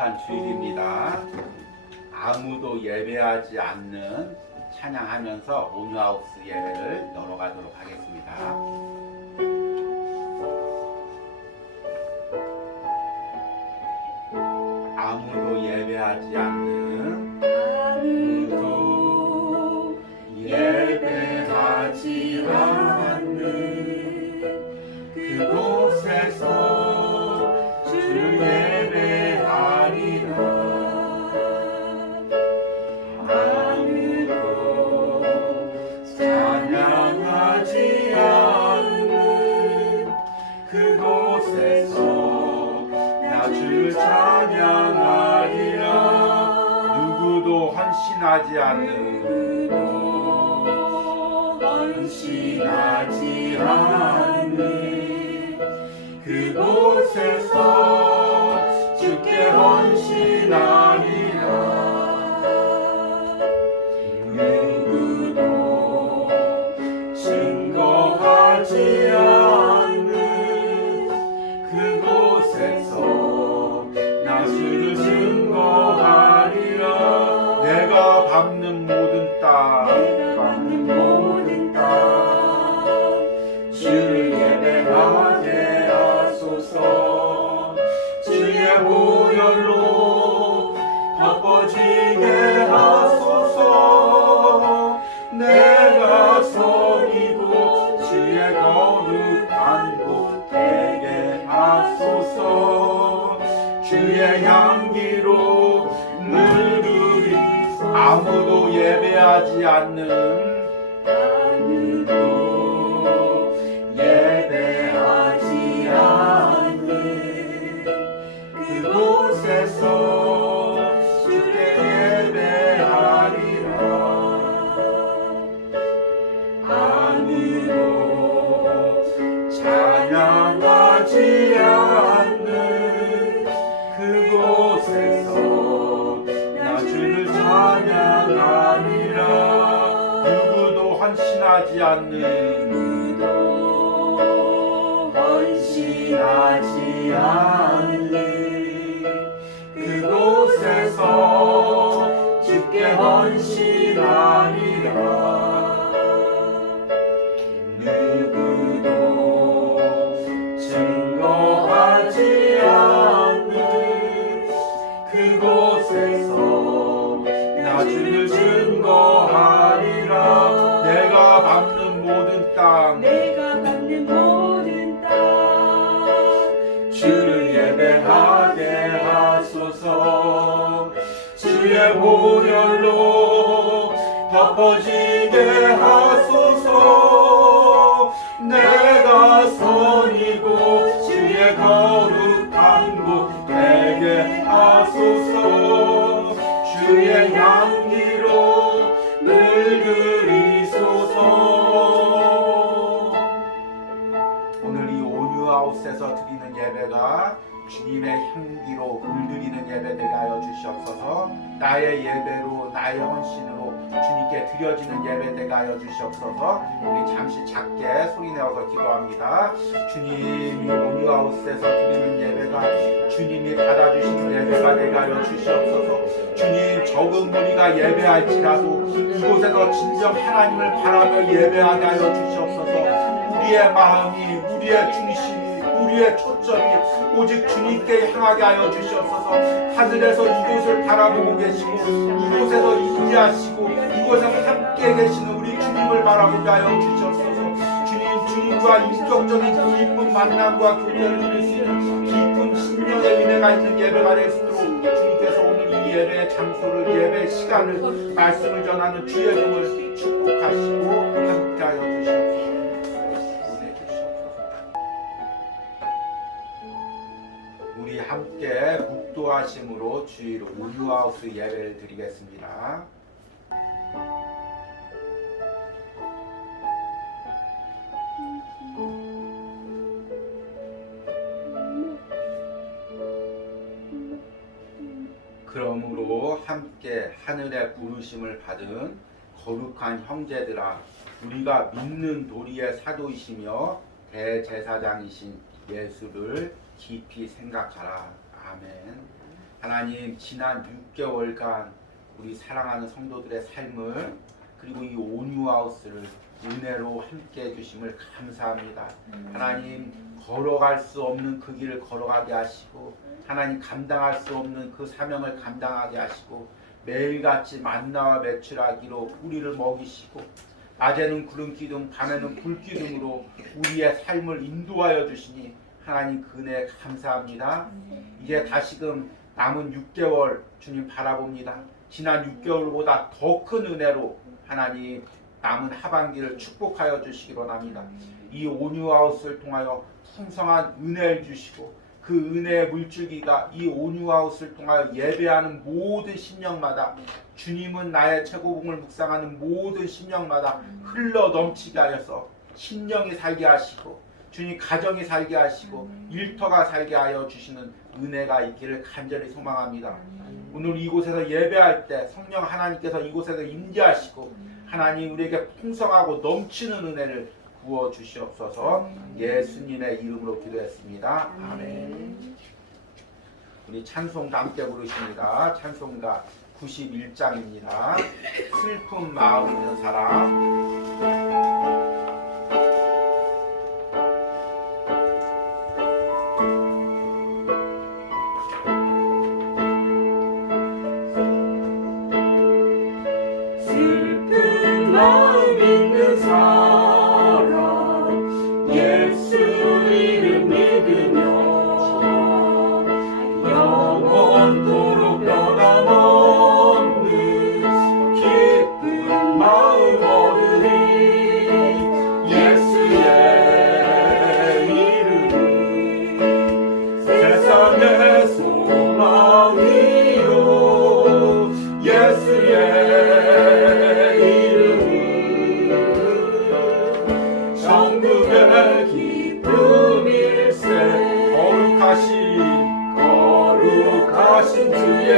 거룩한 주일입니다. 아무도 예배하지 않는 찬양하면서 온유하우스 예배를 열어가도록 하겠습니다. 아무도 예배하지 않는 아무도 예배하지 않는 그곳에서 주를 예배하리라. 아무도 찬양하지 않는 그곳에서 나 주를 찬양하리라. 누구도 헌신하지 않는 누구도 헌신하지 않는 그곳에서 주께 헌신하리라. 누구도 증거하지 않는 그곳에서 나 주를 증거하리라. 내가 밟는 모든 땅 내가 밟는 모든 땅 주를 예배하게 하소서. 주의 보혈로 덮어지게 하소서. 내가 선이고 주의 거룩한 곳 되게 하소서. 주의 향기로 물들이 아무도 예배하지 않는 아무도 예배하지 않는 그곳에서 주께 예배하리라. 아무도 찬양하지 않는 그곳에서 나 주를 찬양하리라. 누구도 헌신하지 않는 누구도 헌신하지 않는 그곳에서 주께 헌신하리라. 누구도 증거하지 않는 그곳에서 나 주를 증거하리라. 내가 밟는 모든 땅 내가 밟는 모든 땅 주를 예배하게 하소서. 주의 보혈로 덮어지게 하소서. 내가 선이고 주의 거룩한 곳 되게 하소서. 주의 향기로 물들이소서. 오늘 이 온유하우스에서 드리는 예배가 주님의 향기로 물들이는 예배 되게 하여 주시옵소서. 나의 예배로 나의 헌신으로 주님께 드려지는 예배 되게 하여 주시옵소서. 우리 잠시 작게 소리내어서 기도합니다. 주님, 이 온유하우스에서 드리는 예배가 주님이 받아주시는 예배가 되게 하여 주시옵소서. 주님, 적은 무리가 예배할지라도 이곳에서 진정 하나님을 바라며 예배하게 하여 주시옵소서. 우리의 마음이, 우리의 중심이, 우리의 초점이 오직 주님께 향하게 하여 주시옵소서. 하늘에서 이곳을 바라보고 계시고 이곳에서 임재하시고 이곳에서 함께 계시는 우리 주님을 바라보게 하여 주시옵소서. 주님과 인격적인 그 깊은 만남과 교제를 누릴 수 있는 깊은 신령의 은혜가 있는 예배가 될 수 있도록 주님께서 오늘 이 예배의 장소를, 예배 시간을, 말씀을 전하는 주의 종을 축복하시고 함께 하여 주시옵소서. 우리 함께 묵도하심으로 주일 온유하우스 예배를 드리겠습니다. 그러므로 함께 하늘의 부르심을 받은 거룩한 형제들아, 우리가 믿는 도리의 사도이시며 대제사장이신 예수를 깊이 생각하라. 아멘. 하나님 지난 6개월간 우리 사랑하는 성도들의 삶을 그리고 이 온유하우스를 은혜로 함께 해주심을 감사합니다. 하나님 걸어갈 수 없는 그 길을 걸어가게 하시고 하나님 감당할 수 없는 그 사명을 감당하게 하시고 매일같이 만나와 매출하기로 우리를 먹이시고 낮에는 구름 기둥 밤에는 불 기둥으로 우리의 삶을 인도하여 주시니 하나님 그 은혜 감사합니다. 이제 다시금 남은 6개월 주님 바라봅니다. 지난 6개월보다 더 큰 은혜로 하나님 남은 하반기를 축복하여 주시기 원합니다. 이 온유하우스를 통하여 풍성한 은혜를 주시고 그 은혜의 물줄기가 이 온유하우스를 통하여 예배하는 모든 심령마다 주님은 나의 최고봉을 묵상하는 모든 심령마다 흘러 넘치게 하여서 심령이 살게 하시고 주님 가정이 살게 하시고 일터가 살게 하여 주시는 은혜가 있기를 간절히 소망합니다. 오늘 이곳에서 예배할 때 성령 하나님께서 이곳에서 임재하시고 하나님 우리에게 풍성하고 넘치는 은혜를 부어 주시옵소서. 예수님의 이름으로 기도했습니다. 아멘. 우리 찬송가 함께 부르십니다. 찬송가 91장입니다. 슬픈 마음 있는 사람. 슬픈 마음 있는 사람 예수 이름 믿으며 영원토록 변함없는 기쁜 마음 얻으리. 예수의 이름은 세상의 소망이요 예수의 천국의 기쁨일세. 거룩하신 주의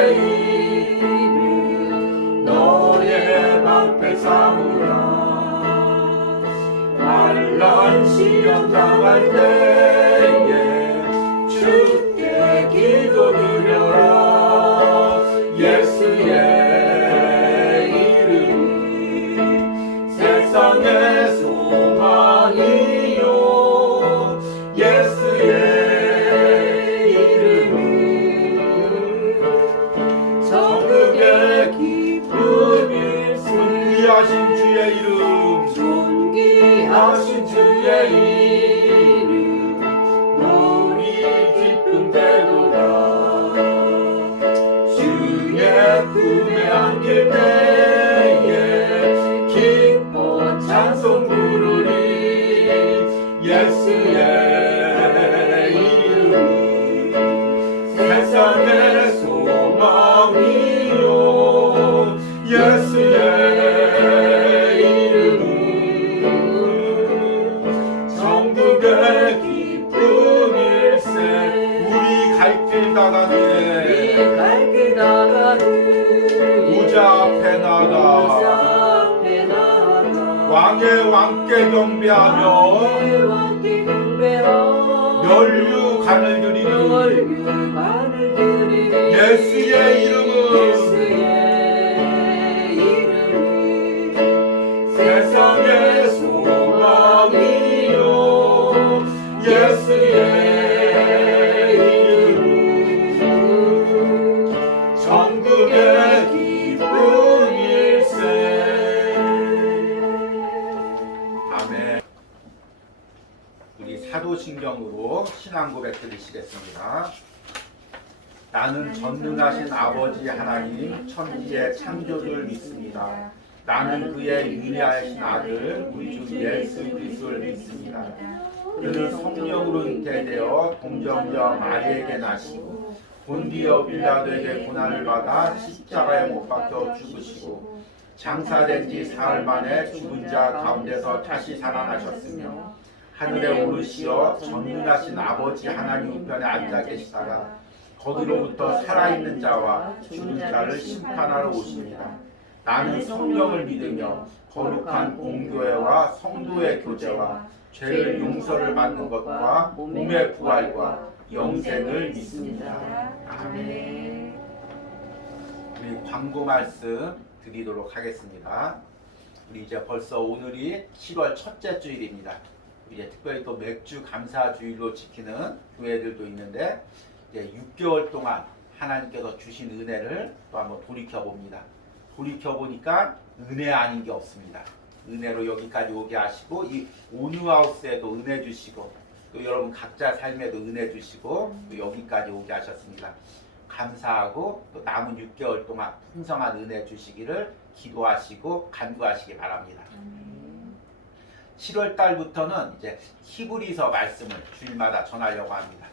이름 너의 방패 삼으라. 환난 시험 당할 때에 주께 기도 드려라. 예수의 이름 세상의 소망이요 예수의 이름은 천국의 기쁨일세. 존귀하신 주의 이름 존귀하신 주의 이름 우리 기쁨 되도다. 주의 품에 안길 때에 기뻐 찬송 부르리. 예수의 이름 세상의 소망이요 예수의 이름은 천국의 기쁨일세. 우리 갈 길 나가네 우자 앞에 나가 왕의 왕께 경배하며 면류관을 드리리. 예수의 이름은 세상의 소망이요 예수의 이름은 천국의 기쁨일세. 아멘. 우리 사도신경으로 신앙 고백 드리시겠습니다. 나는 전능하신 아버지 하나님 천지의 창조주를 믿습니다. 나는 그의 유일하신 아들 우리 주 예수 그리스도를 믿습니다. 그는 성령으로 잉태되어 동정녀 마리에게 나시고 본디오 빌라도에게 고난을 받아 십자가에 못 박혀 죽으시고 장사된 지 사흘 만에 죽은 자 가운데서 다시 살아나셨으며 하늘에 오르시어 전능하신 아버지 하나님 우편에 앉아 계시다가 거기로부터 살아있는 자와 죽은 자를 심판하러 오십니다. 나는 성령을 믿으며 거룩한 공교회와 성도의 교제와 죄를 용서를 받는 것과 몸의 부활과 영생을 믿습니다. 아멘. 우리 광고 말씀 드리도록 하겠습니다. 우리 이제 벌써 오늘이 7월 첫째 주일입니다. 이제 특별히 또 맥주 감사 주일로 지키는 교회들도 있는데 이제 6개월 동안 하나님께서 주신 은혜를 또 한번 돌이켜 봅니다. 돌이켜 보니까 은혜 아닌 게 없습니다. 은혜로 여기까지 오게 하시고 이 온유하우스에도 은혜 주시고 또 여러분 각자 삶에도 은혜 주시고 또 여기까지 오게 하셨습니다. 감사하고 또 남은 6개월 동안 풍성한 은혜 주시기를 기도하시고 간구하시기 바랍니다. 7월 달부터는 이제 히브리서 말씀을 주일마다 전하려고 합니다.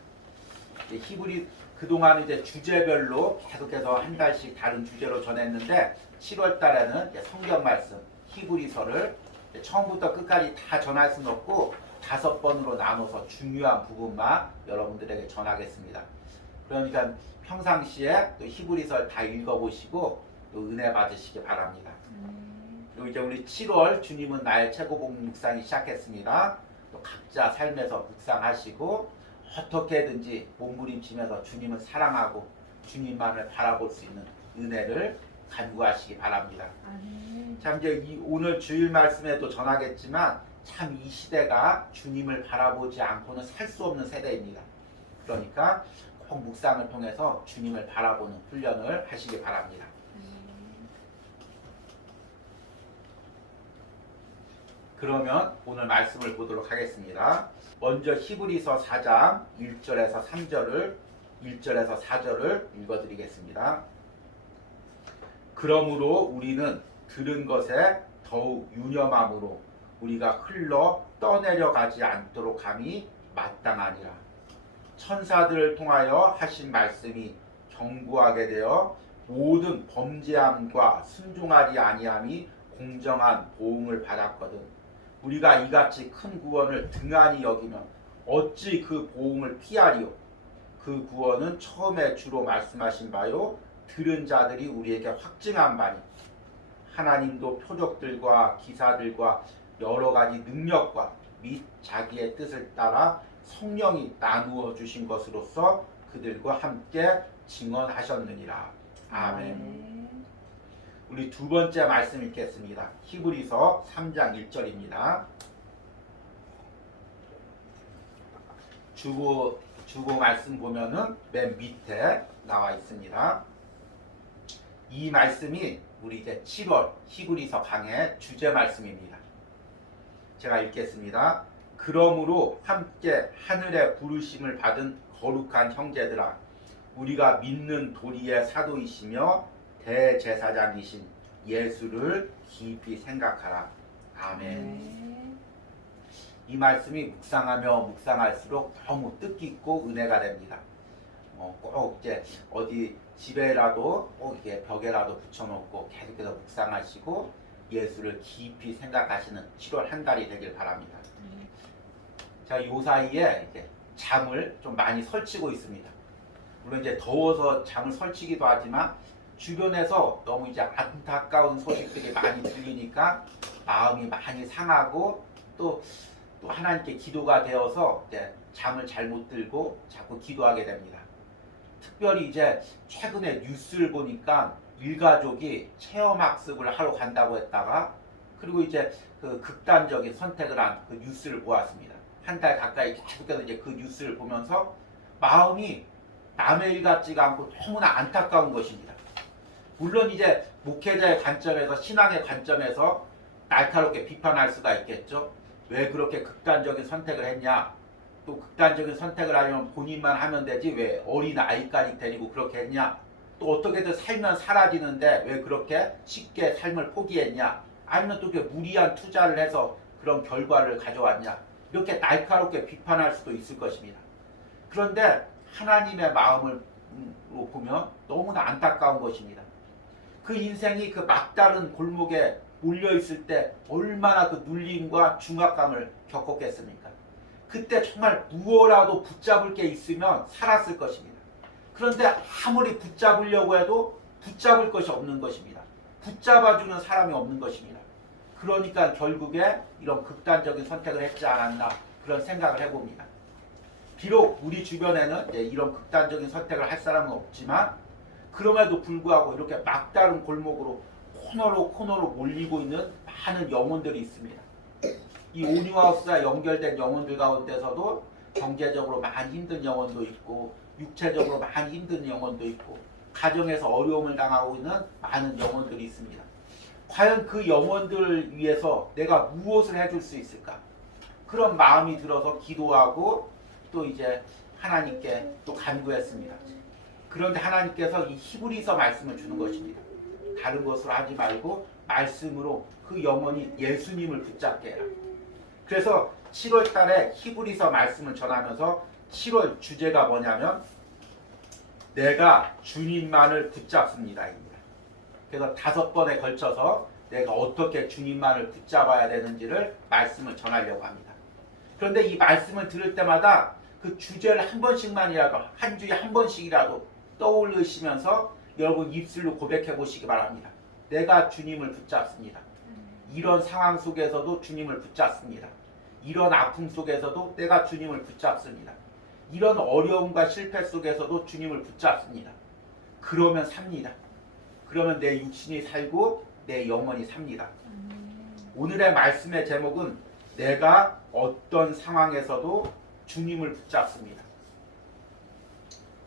히브리 그동안 이제 주제별로 계속해서 한 달씩 다른 주제로 전했는데 7월 달에는 이제 성경 말씀 히브리서를 처음부터 끝까지 다 전할 수는 없고 5번으로 나눠서 중요한 부분만 여러분들에게 전하겠습니다. 그러니까 평상시에 또 히브리서를 다 읽어보시고 또 은혜 받으시기 바랍니다. 그리고 이제 우리 7월 주님은 나의 최고봉 묵상이 시작했습니다. 또 각자 삶에서 묵상하시고 어떻게든지 몸부림치면서 주님을 사랑하고 주님만을 바라볼 수 있는 은혜를 간구하시기 바랍니다. 참 이제 오늘 주일 말씀에도 전하겠지만 참 이 시대가 주님을 바라보지 않고는 살 수 없는 세대입니다. 그러니까 꼭 묵상을 통해서 주님을 바라보는 훈련을 하시기 바랍니다. 그러면 오늘 말씀을 보도록 하겠습니다. 먼저 히브리서 4장 1절에서 4절을 읽어드리겠습니다. 그러므로 우리는 들은 것에 더욱 유념함으로 우리가 흘러 떠내려가지 않도록 함이 마땅하니라. 천사들을 통하여 하신 말씀이 견고하게 되어 모든 범죄함과 순종하지 아니함이 공정한 보응을 받았거든. 우리가 이같이 큰 구원을 등한히 여기면 어찌 그 보응을 피하리요. 그 구원은 처음에 주로 말씀하신 바요 들은 자들이 우리에게 확증한 바니 하나님도 표적들과 기사들과 여러 가지 능력과 및 자기의 뜻을 따라 성령이 나누어 주신 것으로서 그들과 함께 증언하셨느니라. 아멘. 우리 두 번째 말씀 읽겠습니다. 히브리서 3장 1절입니다. 주보 말씀 보면은 맨 밑에 나와 있습니다. 이 말씀이 우리 이제 7월 히브리서 강의 주제 말씀입니다. 제가 읽겠습니다. 그러므로 함께 하늘의 부르심을 받은 거룩한 형제들아, 우리가 믿는 도리의 사도이시며 대제사장이신 예수를 깊이 생각하라. 아멘. 이 말씀이 묵상하며 묵상할수록 너무 뜻깊고 은혜가 됩니다. 꼭 이제 어디 집에라도 꼭 이렇게 벽에라도 붙여놓고 계속해서 묵상하시고 예수를 깊이 생각하시는 7월 한 달이 되길 바랍니다. 제가 요 사이에 이제 잠을 좀 많이 설치고 있습니다. 물론 이제 더워서 잠을 설치기도 하지만 주변에서 너무 이제 안타까운 소식들이 많이 들리니까 마음이 많이 상하고 또 하나님께 기도가 되어서 이제 잠을 잘 못 들고 자꾸 기도하게 됩니다. 특별히 이제 최근에 뉴스를 보니까 일가족이 체험학습을 하러 간다고 했다가 그리고 이제 그 극단적인 선택을 한 그 뉴스를 보았습니다. 한 달 가까이 계속해서 이제 그 뉴스를 보면서 마음이 남의 일 같지가 않고 너무나 안타까운 것입니다. 물론 이제 목회자의 관점에서 신앙의 관점에서 날카롭게 비판할 수가 있겠죠. 왜 그렇게 극단적인 선택을 했냐? 또 극단적인 선택을 하려면 본인만 하면 되지 왜 어린 아이까지 데리고 그렇게 했냐? 또 어떻게든 살면 사라지는데 왜 그렇게 쉽게 삶을 포기했냐? 아니면 또 이렇게 무리한 투자를 해서 그런 결과를 가져왔냐? 이렇게 날카롭게 비판할 수도 있을 것입니다. 그런데 하나님의 마음을 보면 너무나 안타까운 것입니다. 그 인생이 그 막다른 골목에 몰려있을 때 얼마나 그 눌림과 중압감을 겪었겠습니까? 그때 정말 무엇라도 붙잡을 게 있으면 살았을 것입니다. 그런데 아무리 붙잡으려고 해도 붙잡을 것이 없는 것입니다. 붙잡아주는 사람이 없는 것입니다. 그러니까 결국에 이런 극단적인 선택을 했지 않았나 그런 생각을 해봅니다. 비록 우리 주변에는 이런 극단적인 선택을 할 사람은 없지만 그럼에도 불구하고 이렇게 막다른 골목으로 코너로 몰리고 있는 많은 영혼들이 있습니다. 이 온유하우스와 연결된 영혼들 가운데서도 경제적으로 많이 힘든 영혼도 있고 육체적으로 많이 힘든 영혼도 있고 가정에서 어려움을 당하고 있는 많은 영혼들이 있습니다. 과연 그 영혼들을 위해서 내가 무엇을 해줄 수 있을까? 그런 마음이 들어서 기도하고 또 이제 하나님께 또 간구했습니다. 그런데 하나님께서 이 히브리서 말씀을 주는 것입니다. 다른 것으로 하지 말고 말씀으로 그 영혼이 예수님을 붙잡게 해라. 그래서 7월 달에 히브리서 말씀을 전하면서 7월 주제가 뭐냐면 내가 주님만을 붙잡습니다입니다. 그래서 5번에 걸쳐서 내가 어떻게 주님만을 붙잡아야 되는지를 말씀을 전하려고 합니다. 그런데 이 말씀을 들을 때마다 그 주제를 한 번씩만이라도 한 주에 한 번씩이라도 떠올리시면서 여러분 입술로 고백해 보시기 바랍니다. 내가 주님을 붙잡습니다. 이런 상황 속에서도 주님을 붙잡습니다. 이런 아픔 속에서도 내가 주님을 붙잡습니다. 이런 어려움과 실패 속에서도 주님을 붙잡습니다. 그러면 삽니다. 그러면 내 육신이 살고 내 영혼이 삽니다. 오늘의 말씀의 제목은 내가 어떤 상황에서도 주님을 붙잡습니다.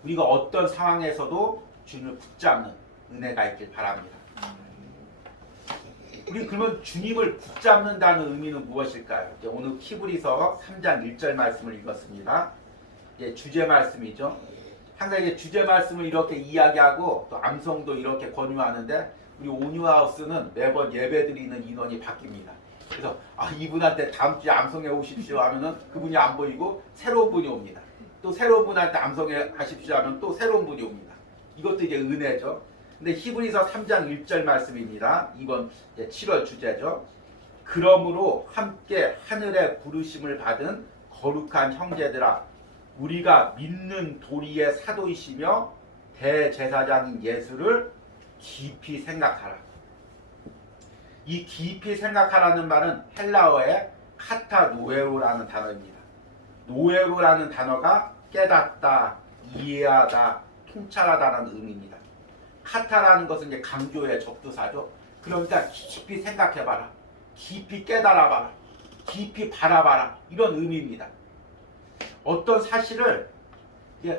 우리가 어떤 상황에서도 주님을 붙잡는 은혜가 있길 바랍니다. 우리 그러면 주님을 붙잡는다는 의미는 무엇일까요? 오늘 히브리서 3장 1절 말씀을 읽었습니다. 주제 말씀이죠. 항상 이제 주제 말씀을 이렇게 이야기하고 또 암송도 이렇게 권유하는데 우리 온유하우스는 매번 예배드리는 인원이 바뀝니다. 그래서 이분한테 다음 주에 암송해 오십시오 하면은 그분이 안 보이고 새로운 분이 옵니다. 또 새로운 분한테 암송해 하십시오 하면 또 새로운 분이 옵니다. 이것도 이제 은혜죠. 근데 히브리서 3장 1절 말씀입니다. 이번 7월 주제죠. 그러므로 함께 하늘의 부르심을 받은 거룩한 형제들아 우리가 믿는 도리의 사도이시며 대제사장인 예수를 깊이 생각하라. 이 깊이 생각하라는 말은 헬라어의 카타노에로라는 단어입니다. 노에로라는 단어가 깨닫다, 이해하다, 통찰하다라는 의미입니다. 카타라는 것은 이제 강조의 접두사죠. 그러니까 깊이 생각해봐라. 깊이 깨달아봐라. 깊이 바라봐라. 이런 의미입니다. 어떤 사실을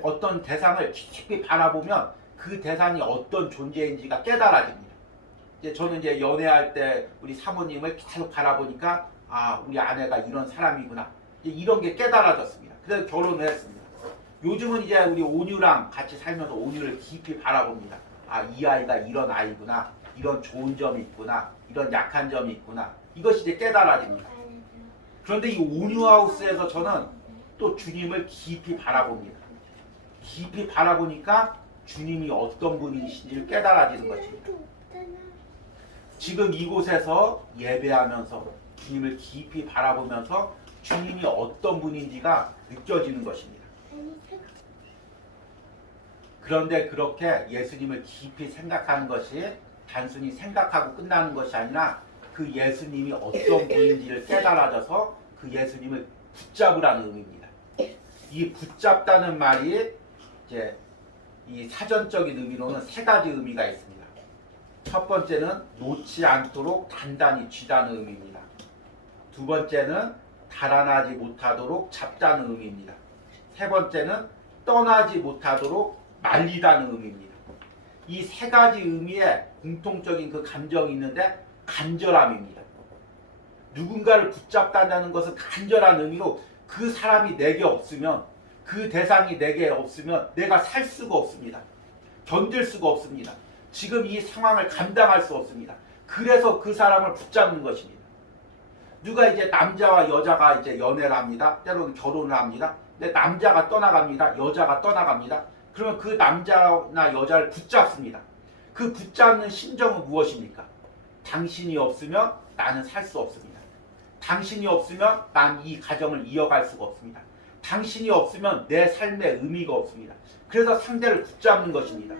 어떤 대상을 깊이 바라보면 그 대상이 어떤 존재인지가 깨달아집니다. 저는 이제 연애할 때 우리 사모님을 계속 바라보니까 우리 아내가 이런 사람이구나. 이런 게 깨달아졌습니다. 그래서 결혼을 했습니다. 요즘은 이제 우리 온유랑 같이 살면서 온유를 깊이 바라봅니다. 이 아이가 이런 아이구나. 이런 좋은 점이 있구나. 이런 약한 점이 있구나. 이것이 이제 깨달아집니다. 그런데 이 온유하우스에서 저는 또 주님을 깊이 바라봅니다. 깊이 바라보니까 주님이 어떤 분이신지를 깨달아지는 것입니다. 지금 이곳에서 예배하면서 주님을 깊이 바라보면서 주님이 어떤 분인지가 느껴지는 것입니다. 그런데 그렇게 예수님을 깊이 생각하는 것이 단순히 생각하고 끝나는 것이 아니라 그 예수님이 어떤 분인지를 깨달아져서 그 예수님을 붙잡으라는 의미입니다. 이 붙잡다는 말이 이제 이 사전적인 의미로는 3가지 의미가 있습니다. 첫 번째는 놓지 않도록 단단히 쥐다는 의미입니다. 두 번째는 달아나지 못하도록 잡다는 의미입니다. 세 번째는 떠나지 못하도록 말리다는 의미입니다. 이 3가지 의미에 공통적인 그 감정이 있는데 간절함입니다. 누군가를 붙잡다는 것은 간절한 의미로 그 사람이 내게 없으면 그 대상이 내게 없으면 내가 살 수가 없습니다. 견딜 수가 없습니다. 지금 이 상황을 감당할 수 없습니다. 그래서 그 사람을 붙잡는 것입니다. 누가 이제 남자와 여자가 이제 연애를 합니다. 때로는 결혼을 합니다. 근데 남자가 떠나갑니다. 여자가 떠나갑니다. 그러면 그 남자나 여자를 붙잡습니다. 그 붙잡는 심정은 무엇입니까? 당신이 없으면 나는 살 수 없습니다. 당신이 없으면 난 이 가정을 이어갈 수가 없습니다. 당신이 없으면 내 삶에 의미가 없습니다. 그래서 상대를 붙잡는 것입니다.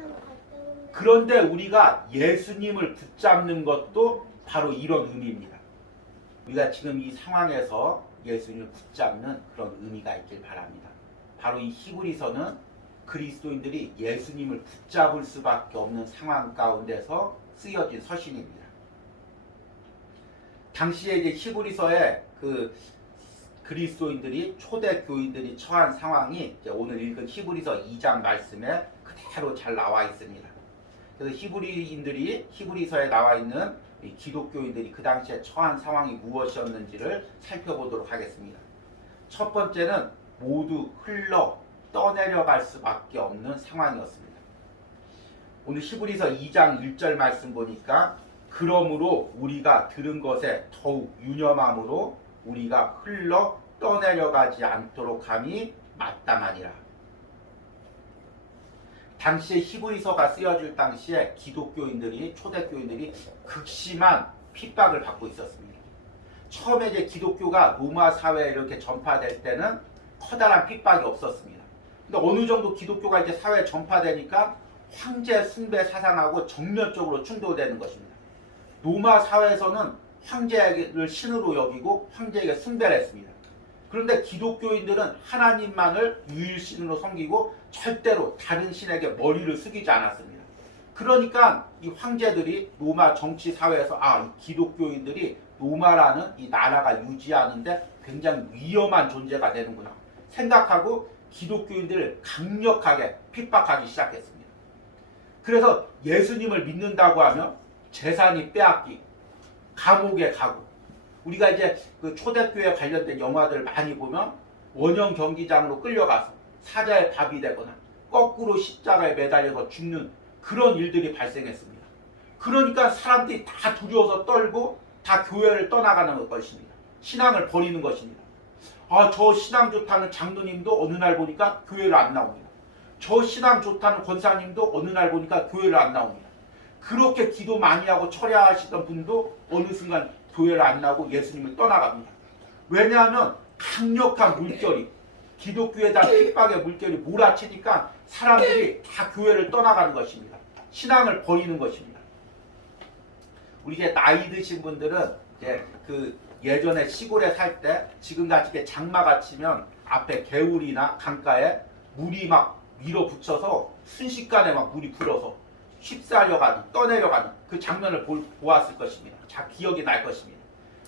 그런데 우리가 예수님을 붙잡는 것도 바로 이런 의미입니다. 우리가 지금 이 상황에서 예수님을 붙잡는 그런 의미가 있길 바랍니다. 바로 이 히브리서는 그리스도인들이 예수님을 붙잡을 수밖에 없는 상황 가운데서 쓰여진 서신입니다. 당시에 이제 히브리서에 그 그리스도인들이 초대 교인들이 처한 상황이 이제 오늘 읽은 히브리서 2장 말씀에 그대로 잘 나와 있습니다. 그래서 히브리서에 나와 있는 이 기독교인들이 그 당시에 처한 상황이 무엇이었는지를 살펴보도록 하겠습니다. 첫 번째는 모두 흘러 떠내려갈 수밖에 없는 상황이었습니다. 오늘 히브리서 2장 1절 말씀 보니까 그러므로 우리가 들은 것에 더욱 유념함으로 우리가 흘러 떠내려가지 않도록 함이 마땅하니라. 당시에 히브리서가 쓰여질 당시에 기독교인들이 초대교인들이 극심한 핍박을 받고 있었습니다. 처음에 이제 기독교가 로마 사회에 이렇게 전파될 때는 커다란 핍박이 없었습니다. 근데 어느 정도 기독교가 이제 사회에 전파되니까 황제 숭배 사상하고 정면적으로 충돌되는 것입니다. 로마 사회에서는 황제를 신으로 여기고 황제에게 숭배를 했습니다. 그런데 기독교인들은 하나님만을 유일신으로 섬기고 절대로 다른 신에게 머리를 숙이지 않았습니다. 그러니까 이 황제들이 로마 정치 사회에서 이 기독교인들이 로마라는 이 나라가 유지하는데 굉장히 위험한 존재가 되는구나 생각하고 기독교인들을 강력하게 핍박하기 시작했습니다. 그래서 예수님을 믿는다고 하면 재산이 빼앗기고 감옥에 가고, 우리가 이제 그 초대교회 관련된 영화들 많이 보면 원형 경기장으로 끌려가서 사자의 밥이 되거나 거꾸로 십자가에 매달려서 죽는 그런 일들이 발생했습니다. 그러니까 사람들이 다 두려워서 떨고 다 교회를 떠나가는 것입니다. 신앙을 버리는 것입니다. 저 신앙 좋다는 장로님도 어느 날 보니까 교회를 안 나옵니다. 저 신앙 좋다는 권사님도 어느 날 보니까 교회를 안 나옵니다. 그렇게 기도 많이 하고 철야하시던 분도 어느 순간 교회를 안 나오고 예수님을 떠나갑니다. 왜냐하면 강력한 물결이, 기독교에 대한 핍박의 물결이 몰아치니까 사람들이 다 교회를 떠나가는 것입니다. 신앙을 버리는 것입니다. 우리 이제 나이 드신 분들은 이제 그 예전에 시골에 살 때 지금같이 이렇게 장마가 치면 앞에 개울이나 강가에 물이 막 밀어붙여서 순식간에 막 물이 불어서 휩싸려가는, 떠내려가는 그 장면을 보았을 것입니다. 자, 기억이 날 것입니다.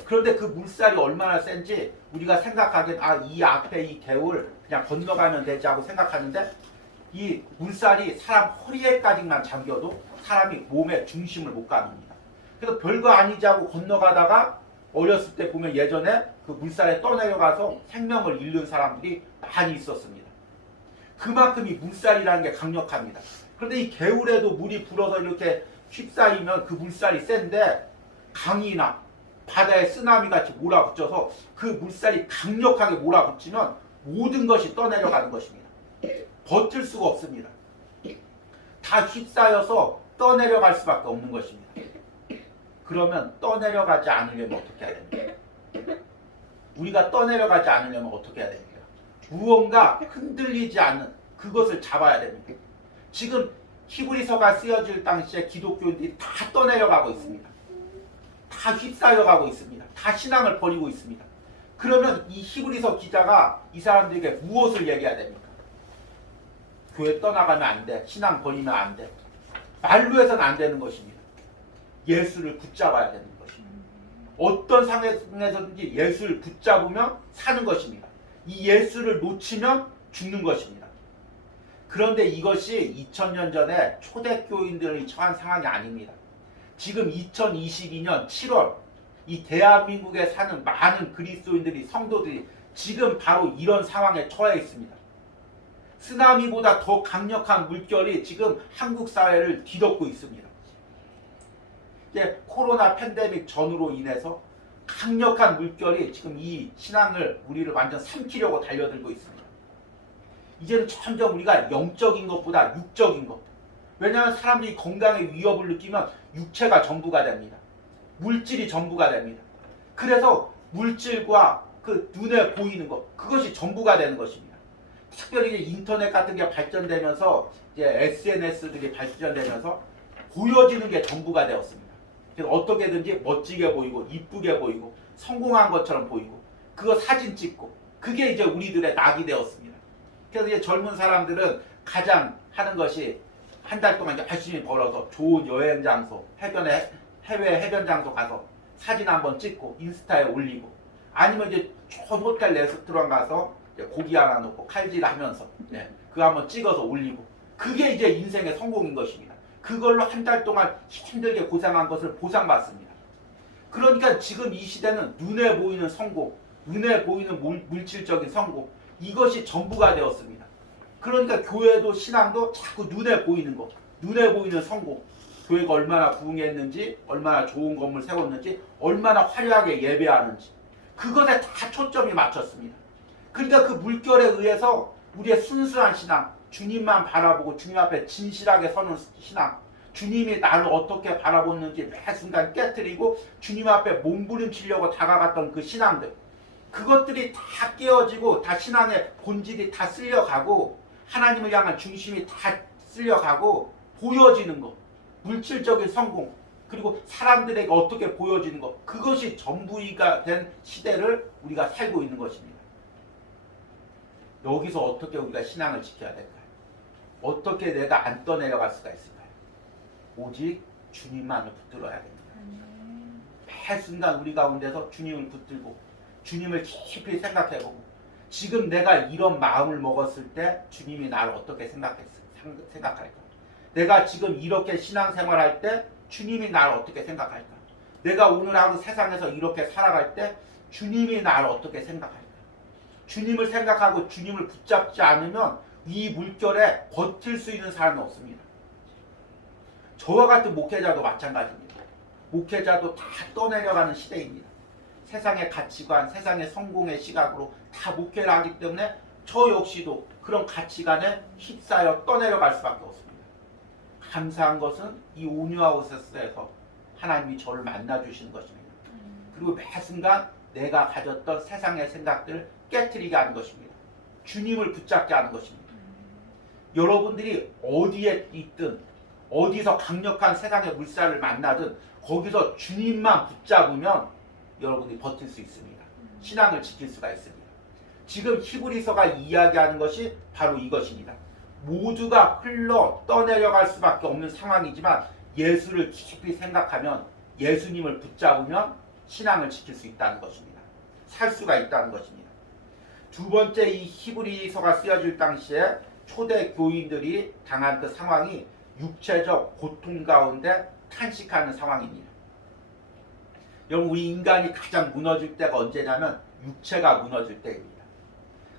그런데 그 물살이 얼마나 센지 우리가 생각하기엔 이 앞에 이 개울 그냥 건너가면 되지 하고 생각하는데 이 물살이 사람 허리에까지만 잠겨도 사람이 몸의 중심을 못 가눕니다. 그래서 별거 아니지 하고 건너가다가 어렸을 때 보면 예전에 그 물살에 떠내려가서 생명을 잃는 사람들이 많이 있었습니다. 그만큼 이 물살이라는 게 강력합니다. 그런데 이 개울에도 물이 불어서 이렇게 휩싸이면 그 물살이 센데 강이나 바다에 쓰나미 같이 몰아붙여서 그 물살이 강력하게 몰아붙이면 모든 것이 떠내려가는 것입니다. 버틸 수가 없습니다. 다 휩싸여서 떠내려갈 수밖에 없는 것입니다. 그러면 떠내려가지 않으려면 어떻게 해야 됩니까? 우리가 떠내려가지 않으려면 어떻게 해야 됩니까? 무언가 흔들리지 않는 그것을 잡아야 됩니다. 지금 히브리서가 쓰여질 당시에 기독교인들이 다 떠내려가고 있습니다. 다 휩싸여가고 있습니다. 다 신앙을 버리고 있습니다. 그러면 이 히브리서 기자가 이 사람들에게 무엇을 얘기해야 됩니까? 교회 떠나가면 안 돼. 신앙 버리면 안 돼. 말로 해서는 안 되는 것입니다. 예수를 붙잡아야 되는 것입니다. 어떤 상황에서든지 예수를 붙잡으면 사는 것입니다. 이 예수를 놓치면 죽는 것입니다. 그런데 이것이 2000년 전에 초대교인들이 처한 상황이 아닙니다. 지금 2022년 7월 이 대한민국에 사는 많은 그리스도인들이, 성도들이 지금 바로 이런 상황에 처해 있습니다. 쓰나미보다 더 강력한 물결이 지금 한국 사회를 뒤덮고 있습니다. 이제 코로나 팬데믹 전으로 인해서 강력한 물결이 지금 이 신앙을, 우리를 완전 삼키려고 달려들고 있습니다. 이제는 점점 우리가 영적인 것보다 육적인 것, 왜냐하면 사람들이 건강에 위협을 느끼면 육체가 전부가 됩니다. 물질이 전부가 됩니다. 그래서 물질과 그 눈에 보이는 것, 그것이 전부가 되는 것입니다. 특별히 이제 인터넷 같은 게 발전되면서 이제 SNS들이 발전되면서 보여지는 게 전부가 되었습니다. 그래서 어떻게든지 멋지게 보이고 이쁘게 보이고 성공한 것처럼 보이고 그거 사진 찍고 그게 이제 우리들의 낙이 되었습니다. 그래서 이제 젊은 사람들은 가장 하는 것이 한 달 동안 열심히 벌어서 좋은 여행 장소, 해외 해변 장소 가서 사진 한번 찍고 인스타에 올리고, 아니면 이제 좋은 호텔 레스토랑 가서 고기 하나 놓고 칼질하면서 그거 한번 찍어서 올리고, 그게 이제 인생의 성공인 것입니다. 그걸로 한 달 동안 힘들게 고생한 것을 보상받습니다. 그러니까 지금 이 시대는 눈에 보이는 성공, 눈에 보이는 물질적인 성공, 이것이 전부가 되었습니다. 그러니까 교회도 신앙도 자꾸 눈에 보이는 것, 눈에 보이는 성공, 교회가 얼마나 부흥했는지, 얼마나 좋은 건물 세웠는지, 얼마나 화려하게 예배하는지, 그것에 다 초점이 맞췄습니다. 그러니까 그 물결에 의해서 우리의 순수한 신앙, 주님만 바라보고 주님 앞에 진실하게 서는 신앙, 주님이 나를 어떻게 바라보는지 매 순간 깨트리고 주님 앞에 몸부림치려고 다가갔던 그 신앙들, 그것들이 다 깨어지고 다 신앙의 본질이 다 쓸려가고 하나님을 향한 중심이 다 쓸려가고 보여지는 것, 물질적인 성공, 그리고 사람들에게 어떻게 보여지는 것, 그것이 전부가 된 시대를 우리가 살고 있는 것입니다. 여기서 어떻게 우리가 신앙을 지켜야 될까요? 어떻게 내가 안 떠내려갈 수가 있을까요? 오직 주님만을 붙들어야 됩니다. 매 순간 우리 가운데서 주님을 붙들고 주님을 깊이 생각해보고, 지금 내가 이런 마음을 먹었을 때 주님이 나를 어떻게 생각할까? 내가 지금 이렇게 신앙생활할 때 주님이 나를 어떻게 생각할까? 내가 오늘 하루 세상에서 이렇게 살아갈 때 주님이 나를 어떻게 생각할까? 주님을 생각하고 주님을 붙잡지 않으면 이 물결에 버틸 수 있는 사람은 없습니다. 저와 같은 목회자도 마찬가지입니다. 목회자도 다 떠내려가는 시대입니다. 세상의 가치관, 세상의 성공의 시각으로 다 목회를 하기 때문에 저 역시도 그런 가치관에 휩싸여 떠내려갈 수밖에 없습니다. 감사한 것은 이 온유하우스에서 하나님이 저를 만나주시는 것입니다. 그리고 매 순간 내가 가졌던 세상의 생각들을 깨트리게 하는 것입니다. 주님을 붙잡게 하는 것입니다. 여러분들이 어디에 있든 어디서 강력한 세상의 물살을 만나든 거기서 주님만 붙잡으면 여러분들이 버틸 수 있습니다. 신앙을 지킬 수가 있습니다. 지금 히브리서가 이야기하는 것이 바로 이것입니다. 모두가 흘러 떠내려갈 수밖에 없는 상황이지만 예수를 깊이 생각하면, 예수님을 붙잡으면 신앙을 지킬 수 있다는 것입니다. 살 수가 있다는 것입니다. 두 번째, 이 히브리서가 쓰여질 당시에 초대 교인들이 당한 그 상황이 육체적 고통 가운데 탄식하는 상황입니다. 여러분, 우리 인간이 가장 무너질 때가 언제냐면 육체가 무너질 때입니다.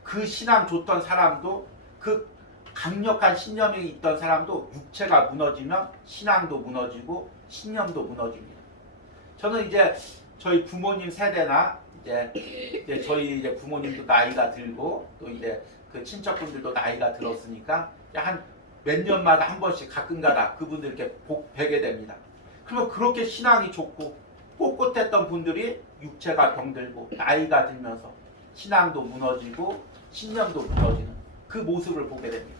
그 신앙 좋던 사람도, 그 강력한 신념이 있던 사람도 육체가 무너지면 신앙도 무너지고 신념도 무너집니다. 저는 이제 저희 부모님 세대나 이제 저희 이제 부모님도 나이가 들고 또 이제 그 친척분들도 나이가 들었으니까 한 몇 년마다 한 번씩 가끔가다 그분들 이렇게 뵈게 됩니다. 그러면 그렇게 신앙이 좋고 꼿꼿했던 분들이 육체가 병들고 나이가 들면서 신앙도 무너지고 신념도 무너지는 그 모습을 보게 됩니다.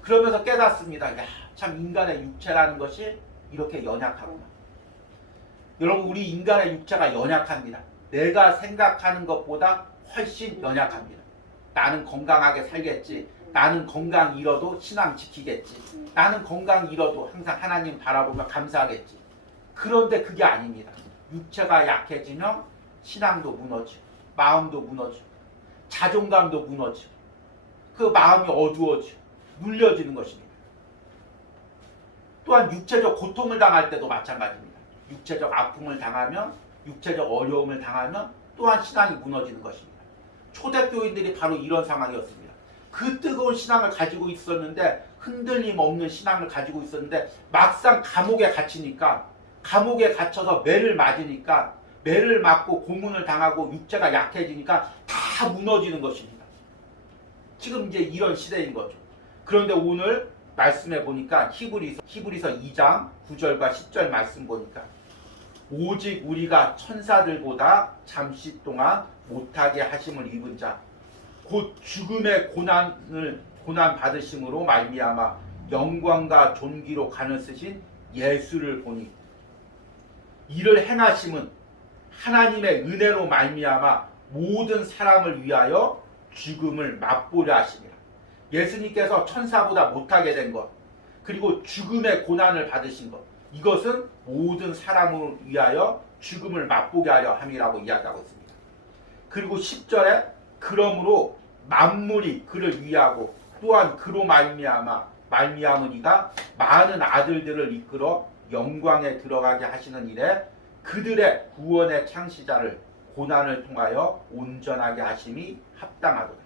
그러면서 깨닫습니다. 야, 참 인간의 육체라는 것이 이렇게 연약하구나. 여러분, 우리 인간의 육체가 연약합니다. 내가 생각하는 것보다 훨씬 연약합니다. 나는 건강하게 살겠지, 나는 건강 잃어도 신앙 지키겠지, 나는 건강 잃어도 항상 하나님 바라보며 감사하겠지. 그런데 그게 아닙니다. 육체가 약해지면 신앙도 무너지고 마음도 무너지고 자존감도 무너지고 그 마음이 어두워지고 눌려지는 것입니다. 또한 육체적 고통을 당할 때도 마찬가지입니다. 육체적 아픔을 당하면, 육체적 어려움을 당하면 또한 신앙이 무너지는 것입니다. 초대교인들이 바로 이런 상황이었습니다. 그 뜨거운 신앙을 가지고 있었는데, 흔들림 없는 신앙을 가지고 있었는데 막상 감옥에 갇히니까, 감옥에 갇혀서 매를 맞으니까, 매를 맞고 고문을 당하고 육체가 약해지니까 다 무너지는 것입니다. 지금 이제 이런 시대인 거죠. 그런데 오늘 말씀해 보니까 히브리서 2장 9절과 10절 말씀 보니까, 오직 우리가 천사들보다 잠시 동안 못하게 하심을 입은 자, 곧 죽음의 고난 받으심으로 말미암아 영광과 존귀로 간을 쓰신 예수를 보니, 이를 행하심은 하나님의 은혜로 말미암아 모든 사람을 위하여 죽음을 맛보려 하심이라. 예수님께서 천사보다 못하게 된 것, 그리고 죽음의 고난을 받으신 것, 이것은 모든 사람을 위하여 죽음을 맛보게 하려 함이라고 이야기하고 있습니다. 그리고 10절에 그러므로 만물이 그를 위하고 또한 그로 말미암은 이가 많은 아들들을 이끌어 영광에 들어가게 하시는 일에 그들의 구원의 창시자를 고난을 통하여 온전하게 하심이 합당하도다.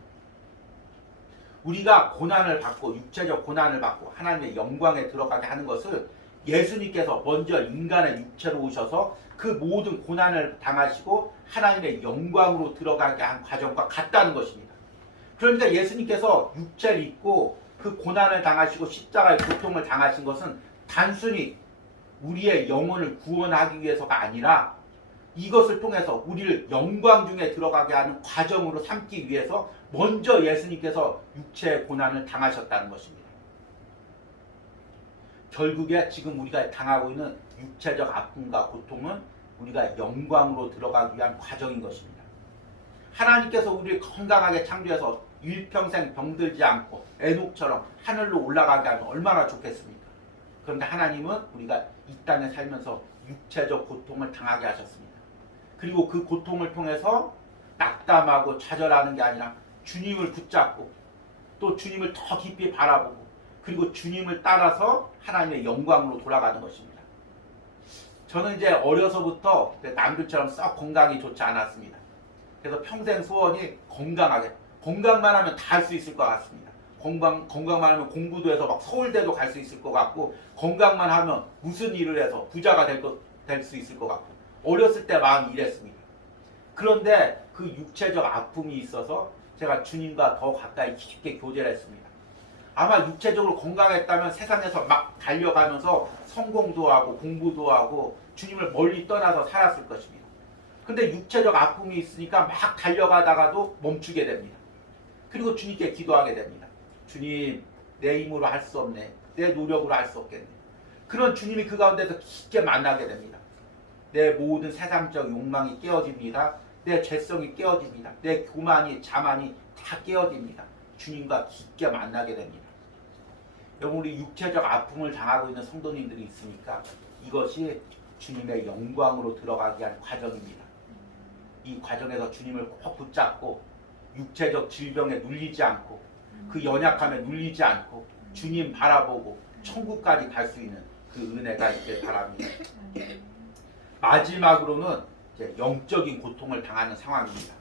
우리가 고난을 받고 육체적 고난을 받고 하나님의 영광에 들어가게 하는 것을 예수님께서 먼저 인간의 육체로 오셔서 그 모든 고난을 당하시고 하나님의 영광으로 들어가게 한 과정과 같다는 것입니다. 그러니까 예수님께서 육체를 입고 그 고난을 당하시고 십자가의 고통을 당하신 것은 단순히 우리의 영혼을 구원하기 위해서가 아니라 이것을 통해서 우리를 영광 중에 들어가게 하는 과정으로 삼기 위해서 먼저 예수님께서 육체의 고난을 당하셨다는 것입니다. 결국에 지금 우리가 당하고 있는 육체적 아픔과 고통은 우리가 영광으로 들어가기 위한 과정인 것입니다. 하나님께서 우리를 건강하게 창조해서 일평생 병들지 않고 에녹처럼 하늘로 올라가게 하면 얼마나 좋겠습니까? 그런데 하나님은 우리가 이 땅에 살면서 육체적 고통을 당하게 하셨습니다. 그리고 그 고통을 통해서 낙담하고 좌절하는 게 아니라 주님을 붙잡고 또 주님을 더 깊이 바라보고 그리고 주님을 따라서 하나님의 영광으로 돌아가는 것입니다. 저는 이제 어려서부터 남들처럼 썩 건강이 좋지 않았습니다. 그래서 평생 소원이 건강만 하면 다 할 수 있을 것 같습니다. 건강만 하면 공부도 해서 막 서울대도 갈 수 있을 것 같고, 건강만 하면 무슨 일을 해서 부자가 될 수 있을 것 같고, 어렸을 때 마음이 이랬습니다. 그런데 그 육체적 아픔이 있어서 제가 주님과 더 가까이 깊게 교제를 했습니다. 아마 육체적으로 건강했다면 세상에서 막 달려가면서 성공도 하고 공부도 하고 주님을 멀리 떠나서 살았을 것입니다. 근데 육체적 아픔이 있으니까 막 달려가다가도 멈추게 됩니다. 그리고 주님께 기도하게 됩니다. 주님, 내 힘으로 할 수 없네. 내 노력으로 할 수 없겠네. 그런 주님이 그 가운데서 깊게 만나게 됩니다. 내 모든 세상적 욕망이 깨어집니다. 내 죄성이 깨어집니다. 내 교만이, 자만이 다 깨어집니다. 주님과 깊게 만나게 됩니다. 여러분, 우리 육체적 아픔을 당하고 있는 성도님들이 있으니까 이것이 주님의 영광으로 들어가기 위한 과정입니다. 이 과정에서 주님을 꼭 붙잡고 육체적 질병에 눌리지 않고 그 연약함에 눌리지 않고 주님 바라보고 천국까지 갈 수 있는 그 은혜가 있길 바랍니다. 마지막으로는 이제 영적인 고통을 당하는 상황입니다.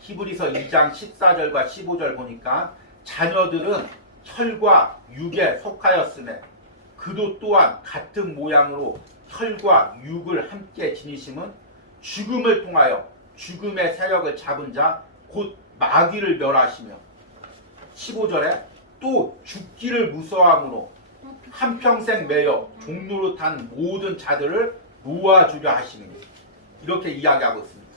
히브리서 2장 14절과 15절 보니까 자녀들은 혈과 육에 속하였음에 그도 또한 같은 모양으로 혈과 육을 함께 지니심은 죽음을 통하여 죽음의 세력을 잡은 자 곧 마귀를 멸하시며 15절에 또 죽기를 무서워함으로 한평생 매여 종로로 탄 모든 자들을 놓아주려 하시니 이렇게 이야기하고 있습니다.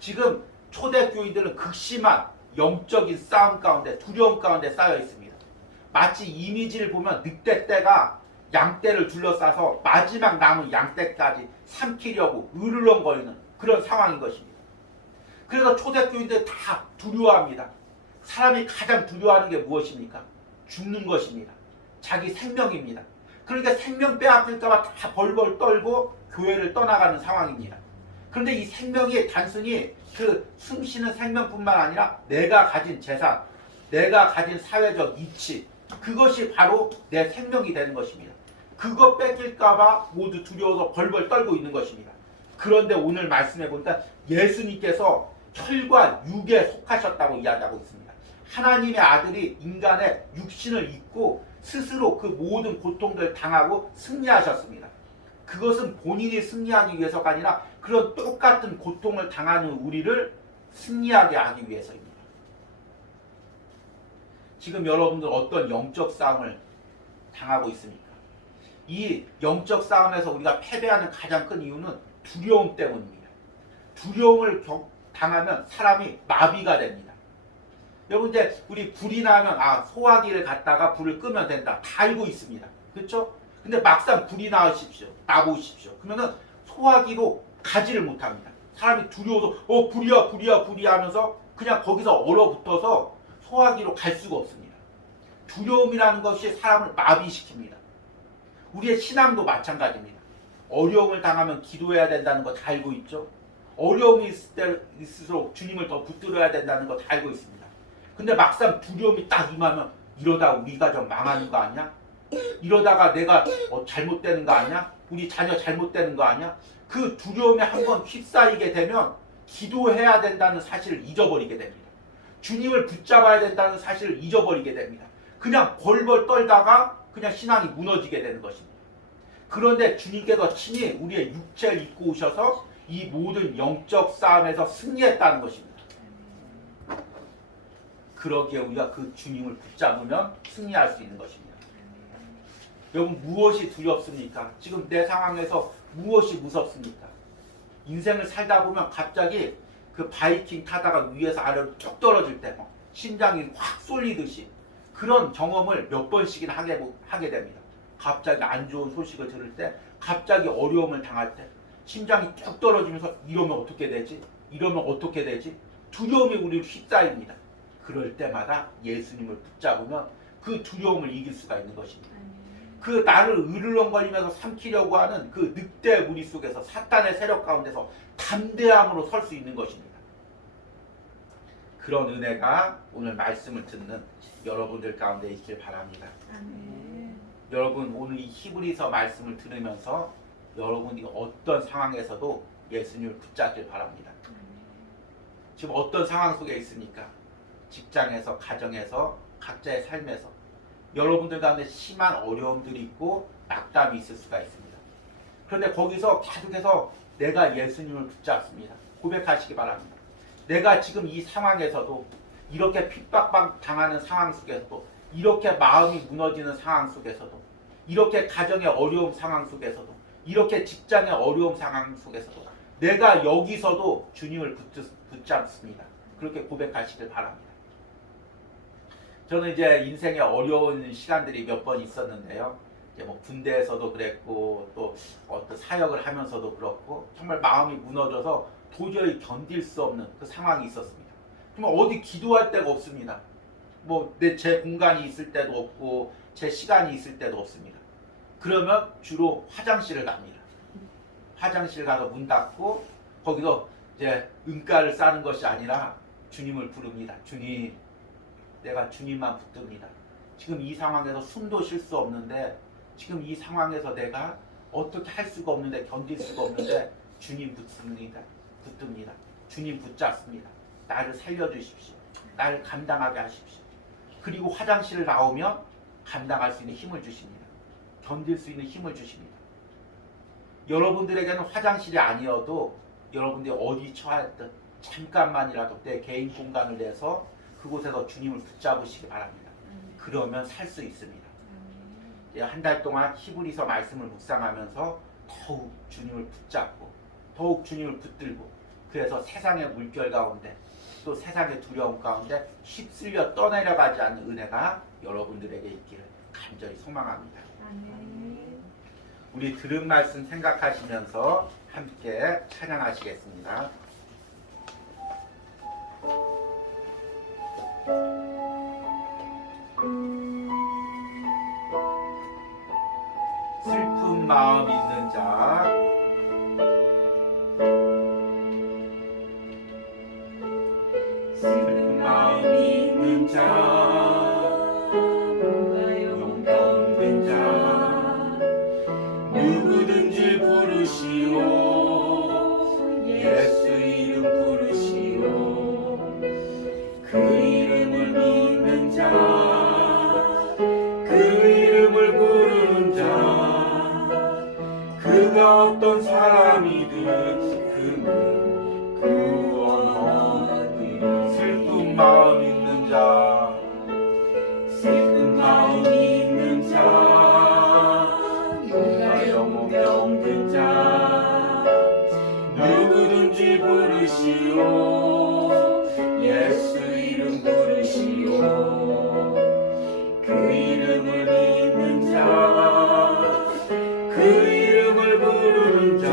지금 초대교인들은 극심한 영적인 싸움 가운데 두려움 가운데 쌓여 있습니다. 마치 이미지를 보면 늑대 떼가 양떼를 둘러싸서 마지막 남은 양떼까지 삼키려고 으르렁거리는 그런 상황인 것입니다. 그래서 초대교인들 다 두려워합니다. 사람이 가장 두려워하는 게 무엇입니까? 죽는 것입니다. 자기 생명입니다. 그러니까 생명 빼앗길까봐 다 벌벌 떨고 교회를 떠나가는 상황입니다. 그런데 이 생명이 단순히 그 숨쉬는 생명뿐만 아니라 내가 가진 재산, 내가 가진 사회적 이치, 그것이 바로 내 생명이 되는 것입니다. 그거 뺏길까봐 모두 두려워서 벌벌 떨고 있는 것입니다. 그런데 오늘 말씀해 보니까 예수님께서 혈과 육에 속하셨다고 이야기하고 있습니다. 하나님의 아들이 인간의 육신을 입고 스스로 그 모든 고통들을 당하고 승리하셨습니다. 그것은 본인이 승리하기 위해서가 아니라 그런 똑같은 고통을 당하는 우리를 승리하게 하기 위해서입니다. 지금 여러분들 어떤 영적 싸움을 당하고 있습니까? 이 영적 싸움에서 우리가 패배하는 가장 큰 이유는 두려움 때문입니다. 두려움을 당하면 사람이 마비가 됩니다. 여러분, 이제 우리 불이 나면 소화기를 갖다가 불을 끄면 된다. 다 알고 있습니다. 그렇죠? 근데 막상 불이 나보십시오. 그러면은 소화기로 가지를 못합니다. 사람이 두려워서 불이야 하면서 그냥 거기서 얼어붙어서 소화기로 갈 수가 없습니다. 두려움이라는 것이 사람을 마비시킵니다. 우리의 신앙도 마찬가지입니다. 어려움을 당하면 기도해야 된다는 거 다 알고 있죠. 어려움이 있을수록 주님을 더 붙들어야 된다는 거 다 알고 있습니다. 근데 막상 두려움이 딱 임하면 이러다 우리 가정 망하는 거 아니야? 이러다가 내가 잘못되는 거 아니야? 우리 자녀 잘못되는 거 아니야? 그 두려움에 한번 휩싸이게 되면 기도해야 된다는 사실을 잊어버리게 됩니다. 주님을 붙잡아야 된다는 사실을 잊어버리게 됩니다. 그냥 벌벌 떨다가 그냥 신앙이 무너지게 되는 것입니다. 그런데 주님께서 친히 우리의 육체를 입고 오셔서 이 모든 영적 싸움에서 승리했다는 것입니다. 그러기에 우리가 그 주님을 붙잡으면 승리할 수 있는 것입니다. 여러분, 무엇이 두렵습니까? 지금 내 상황에서 무엇이 무섭습니까? 인생을 살다 보면 갑자기 그 바이킹 타다가 위에서 아래로 쭉 떨어질 때 심장이 확 쏠리듯이 그런 경험을 몇 번씩이나 하게 됩니다. 갑자기 안 좋은 소식을 들을 때, 갑자기 어려움을 당할 때 심장이 쭉 떨어지면서 이러면 어떻게 되지? 이러면 어떻게 되지? 두려움이 우리를 휩싸입니다. 그럴 때마다 예수님을 붙잡으면 그 두려움을 이길 수가 있는 것입니다. 그 나를 으르렁거리면서 삼키려고 하는 그 늑대 무리 속에서 사탄의 세력 가운데서 담대함으로 설 수 있는 것입니다. 그런 은혜가 오늘 말씀을 듣는 여러분들 가운데 있길 바랍니다. 여러분, 오늘 이 히브리서 말씀을 들으면서 여러분이 어떤 상황에서도 예수님을 붙잡길 바랍니다. 지금 어떤 상황 속에 있습니까? 직장에서, 가정에서, 각자의 삶에서 여러분들 가운데 심한 어려움들이 있고 낙담이 있을 수가 있습니다. 그런데 거기서 계속해서 내가 예수님을 붙잡습니다. 고백하시기 바랍니다. 내가 지금 이 상황에서도 이렇게 핍박당하는 상황 속에서도 이렇게 마음이 무너지는 상황 속에서도 이렇게 가정의 어려움 상황 속에서도 이렇게 직장의 어려움 상황 속에서도 내가 여기서도 주님을 붙잡습니다. 그렇게 고백하시길 바랍니다. 저는 이제 인생에 어려운 시간들이 몇 번 있었는데요. 이제 뭐 군대에서도 그랬고 또 어떤 사역을 하면서도 그렇고 정말 마음이 무너져서 도저히 견딜 수 없는 그 상황이 있었습니다. 정말 어디 기도할 데가 없습니다. 뭐 제 공간이 있을 때도 없고 제 시간이 있을 때도 없습니다. 그러면 주로 화장실을 갑니다. 화장실 가서 문 닫고 거기서 이제 은가를 싸는 것이 아니라 주님을 부릅니다. 주님, 내가 주님만 붙듭니다. 지금 이 상황에서 숨도 쉴 수 없는데 지금 이 상황에서 내가 어떻게 할 수가 없는데 견딜 수가 없는데 주님 붙듭니다. 주님 붙잡습니다. 나를 살려주십시오. 나를 감당하게 하십시오. 그리고 화장실을 나오면 감당할 수 있는 힘을 주십니다. 견딜 수 있는 힘을 주십니다. 여러분들에게는 화장실이 아니어도 여러분들이 어디 처했든 잠깐만이라도 내 개인 공간을 내서 그곳에서 주님을 붙잡으시기 바랍니다. 그러면 살 수 있습니다. 한 달 동안 히브리서 말씀을 묵상하면서 더욱 주님을 붙잡고 더욱 주님을 붙들고 그래서 세상의 물결 가운데 또 세상의 두려움 가운데 휩쓸려 떠내려가지 않는 은혜가 여러분들에게 있기를 간절히 소망합니다. 우리 들은 말씀 생각하시면서 함께 찬양하시겠습니다. 슬픈 마음 있는 자, 슬픈 마음 있는 자, 용병된 자, 누구든지 부르시오. 예수 이름 부르시오. 그 이름을 믿는 자, 그 이름을 부르는 자, 그가 어떤 사람이든 그는 구원 얻으리. 슬픈 마음 있는 자, 슬픈 마음 있는 자, 누가 영혼 병든 자, 누구든지 부르시오. 예수 이름 부르시오. 그 이름을 믿는 자, 그 이름을 부르는 자,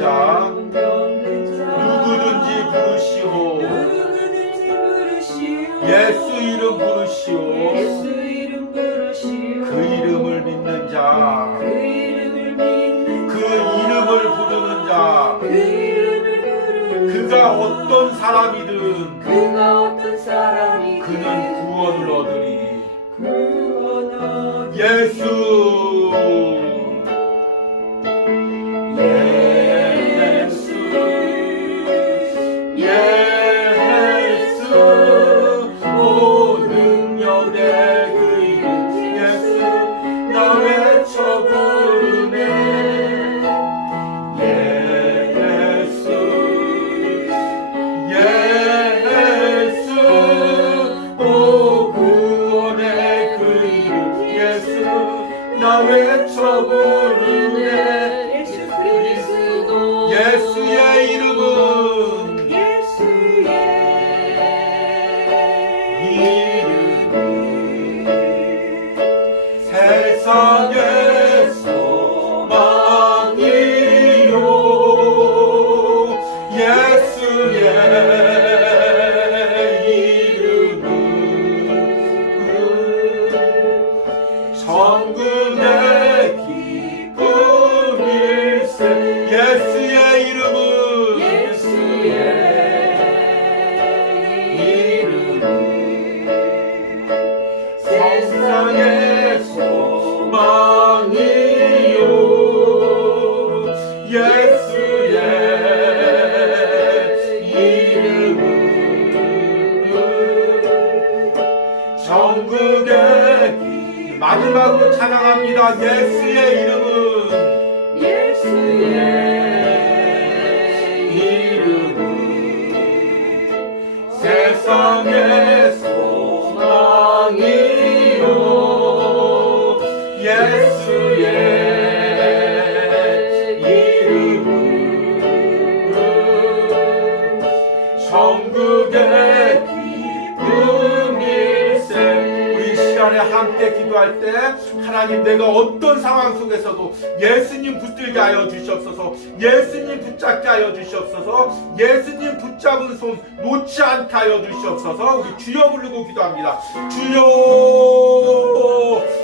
자 누구든지 부르시오 예수 이름 부르시오 그 이름을 믿는 자 그 이름을 부르는 자 그가 어떤 사람이든 그는 구원을 얻으리 예수 오 능력의 그 이름 예수 나 외쳐 부르네 예수 오 구원의 그 이름 예수 나 외쳐 부르네 예수의 이름은 세상의 소망이요 예수의 이름은 천국의 기쁨일세 예수의 이름은 세상의 소망이요 예수의 이름은 전국의 마지막으로 찬양합니다. 예수의 이름은 세상의 소망이요 예수의 이름은 천국의 기쁨일세 우리 시간에 함께 기도할 때 하나님 내가 어떤 상황 속에서도 예수님 붙들게 하여 주시옵소서 예수님 붙잡게 하여 주시옵소서 예수님 붙잡은 손 놓지 않게 하여 주시옵소서 우리 주여 부르고 기도합니다 주여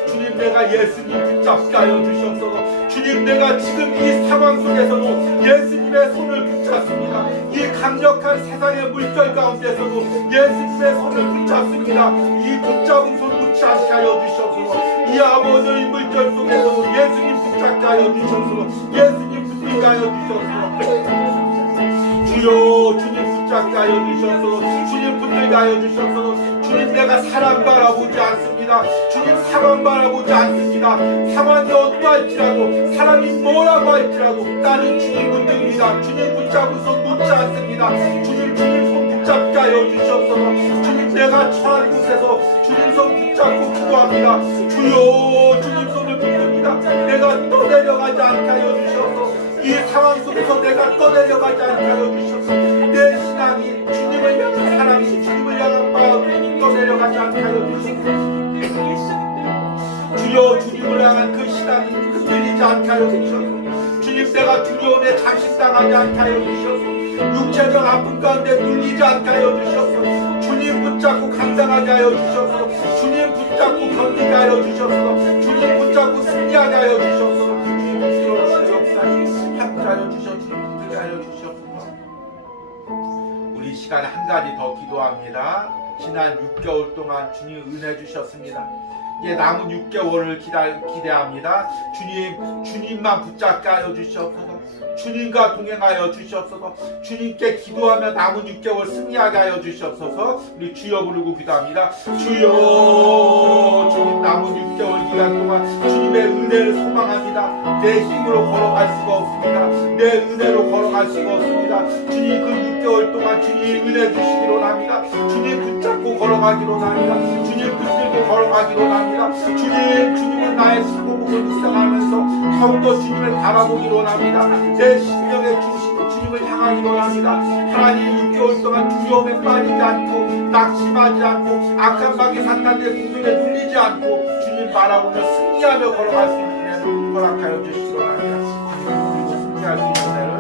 주님 내가 예수님 붙잡게 하여 주시옵소서 주님 내가 지금 이 상황 속에서도 예수님의 손을 붙잡습니다 이 강력한 세상의 물결 가운데서도 예수님의 손을 붙잡습니다 이 붙잡은 손 놓지 않게 하여 주시옵소서 이 아버지의 물결 속에서도 예수님 붙잡게 하여 주시옵소서 예수님 붙들게 하여 주시옵소서 주여 주님 붙잡게 하여 주시옵소서 주님 붙들게 하여 주시옵소서 주님 내가 사람 바라보지 않습니다 주님 상황 바라보지 않습니다 상황이 어떠할지라도 사람이 뭐라고 할지라도 나는 주님 붙듭니다 주님 붙잡은 손 놓지 않습니다 주님 손 붙잡게 하여 주시옵소서 주님 내가 처한 곳에서 주님 손 붙잡고 기도합니다 주여 주님 손을 붙듭니다 내가 떠내려가지 않게 하여 주시옵소서 이 상황 속에서 내가 떠내려가지 않게 하여 주시옵소서 내 신앙이 주님을 향한 사랑이 주님을 향한 마음이 떠내려가지 않게 하여 주시옵소서 주여 주님을 향한 그 신앙이 흔들리지 않게 하여 주시옵소서 주님 내가 두려움에 장식당하지 않게 하여 주시옵소서 육체적 아픔 가운데 눌리지 않게 하여 주시옵소서 주님 붙잡고 감당하게 하여 주시옵소서 주님 붙잡고 견디게 하여 주시옵소서 주님 붙잡고 승리하게 하여 주시옵소서 주님 부끄러우신 역사님 함께하여 주시옵소서 붙들게 하여 주시옵소서 우리 시간에 한 가지 더 기도합니다 지난 6개월 동안 주님 은혜 주셨습니다 이제 남은 6개월을 기대합니다 주님만 붙잡게 하여 주시옵소서 주님과 동행하여 주시옵소서 주님께 기도하며 남은 6개월 승리하게 하여 주시옵소서 우리 주여 부르고 기도합니다 주여 주님 남은 6개월 기간 동안 주님의 은혜를 소망합니다 내 힘으로 걸어갈 수가 없습니다 내 은혜로 걸어갈 수가 없습니다 주님 그 6개월 동안 주님 은혜 주시기로 합니다 주님 붙잡고 걸어가기로 합니다 주님 붙들고 걸어가기로 합니다 주님은 나의 사고복을 묵상하면서 더욱더 주님을 바라보기로 합니다 내 심령의 중심 주님을 향하기로 합니다 하나님 6개월 동안 두려움에 빠지지 않고 낙심하지 않고 악한 방에 산탄의 공격에 눌리지 않고 주님 바라보며 승리하며 걸어갈 수 있는 은혜를 허락하여 주시기 바랍니다 그리고 승리할 수 있는 은혜를